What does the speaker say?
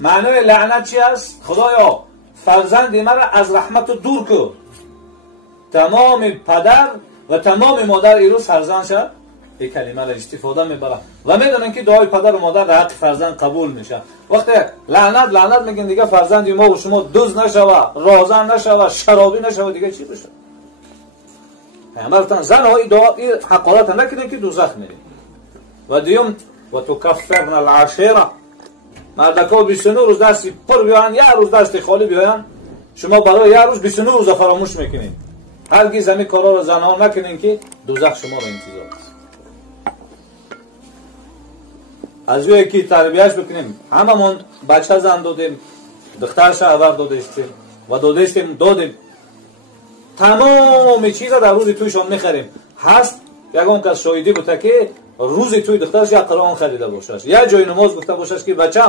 معنای لعنت چی است؟ خدایا فرزند مرا از رحمت دور کو. تمام پدر و تمام مادر ایروز فرزندش این کلمه را استفاده میبره و میدونن که دعای پدر و مادر در حق فرزند قبول میشه. وقتی لعنت میگن دیگه فرزند ما و شما دزد نشوه، رازن نشوه، شرابی نشوه، دیگه چی بشه؟ پیامبرتان زن های دعا حقارت نکنین که دوزخ میرین. و دیوم و تکفرن العشیره، مردکا 29 روز دستی پر بیاین، یک روز دستی خالی بیاین، شما برای یک روز 29 روز فراموش میکنین. هرگز همین کارا رو زنان نکنین که دوزخ شما رو انتظار است. از روی که تربیهش بکنیم، هممون بچه زن دادیم، دخترش آورد دادیم و دادیم تمام چیز در روز تویشان میخریم. هست یکون کس شاهدی بوده که روز توی دخترش یک قرآن خریده باشش، یک جای نماز گفته باشش که بچه